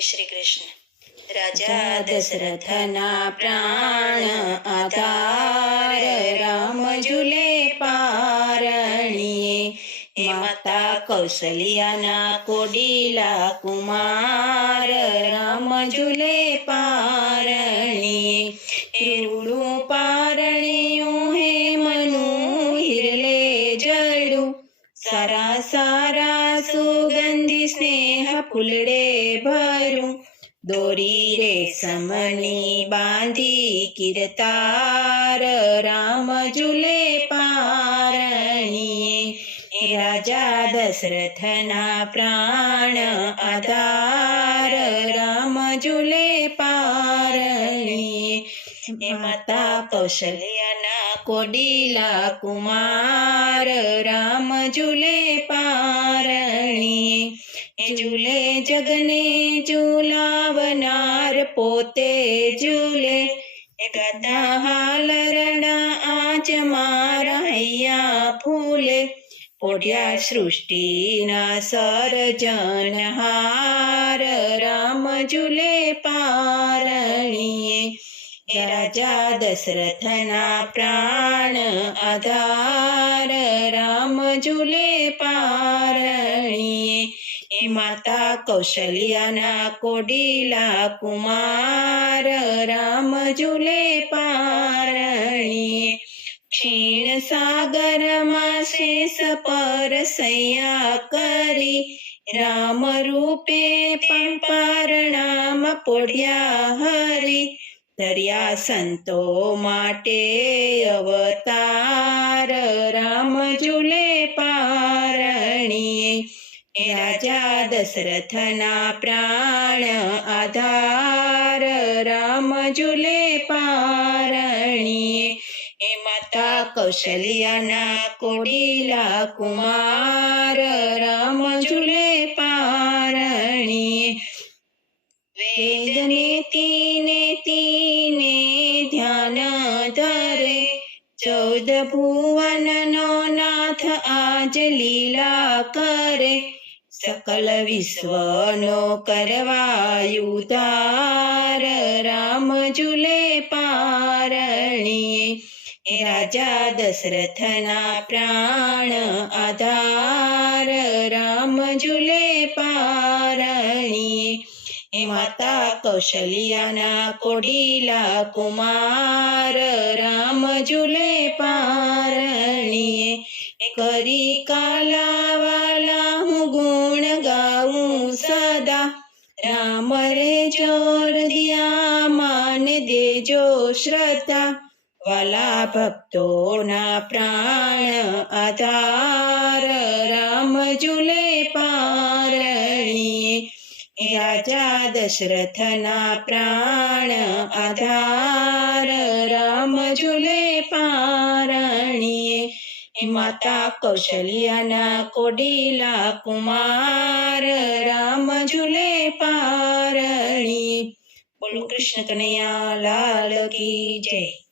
શ્રી કૃષ્ણ. રાજા દશરથના પ્રાણ આધાર, રામ ઝૂલે પારણીએ. એ માતા કૌશલ્યાના કોડીલા કુમાર, રામ ઝૂલે પારણીએ. એ રૂડું પારણિયું હે મનું હિરલે જડું, સારા સારા સુગંધી સ્નેહ ફૂલડે ભરું. દોરી રેશમની બાંધી કિરતાર, રામ ઝૂલે પારણીએ. રાજા દશરથના પ્રાણ આધાર, રામ ઝૂલે પારણીએ. એ માતા કૌશલ્યાના કોડીલા કુમાર, રામ ઝૂલે પારણીએ. એ ઝૂલે જગને ઝૂલાવનાર પોતે ઝૂલે, એ ગાતા હાલરડા આજ મારા હૈયા ફૂલે. ઓઢ્યા સૃષ્ટિના સર્જનહાર, રામ ઝૂલે પારણીએ. એ રાજા દશરથના પ્રાણ આધાર, રામ ઝૂલે પારણીએ. એ માતા કૌશલ્યાના કોડીલા કુમાર, રામ ઝૂલે પારણીએ. ક્ષીણ સાગરમાં શેષ પર સૈયા કરી, રામ રૂપે પણ પારણામાં પોઢ્યા હરી. ધર્યા સંતો માટે અવતાર, રામ ઝૂલે પારણીએ. એ રાજા દશરથના પ્રાણ આધાર, રામ ઝૂલે પારણીએ. એ માતા કૌશલ્યાના કોડીલા કુમાર, રામ ઝૂલે પારણીએ. વેદને તીને ધ્યાન ધરે, 14 ભુવનનો નાથ આજ લીલા કરે. સકલ વિશ્વનો કરવાયું ધાર, રામ ઝૂલે પારણીએ. એ રાજા દશરથના પ્રાણ આધાર, રામ ઝૂલે પારણીએ. એ માતા કૌશલ્યાના કોડીલા કુમાર, રામ ઝૂલે પારણીએ. એ કરી કાલાવાલા હું ગુણ ગાઉં સદા, રામ રે જોર દિયા માન દેજો શ્રદ્ધા. વાલા ભક્તોના પ્રાણ આધાર, રામ ઝૂલે પારણીએ. એ રાજા દશરથના પ્રાણ આધાર, રામ ઝૂલે પારણીએ. એ માતા કૌશલ્યાના કોડીલા કુમાર, રામ ઝૂલે પારણીએ. બોલો કૃષ્ણ કનૈયા લાલ કી જય.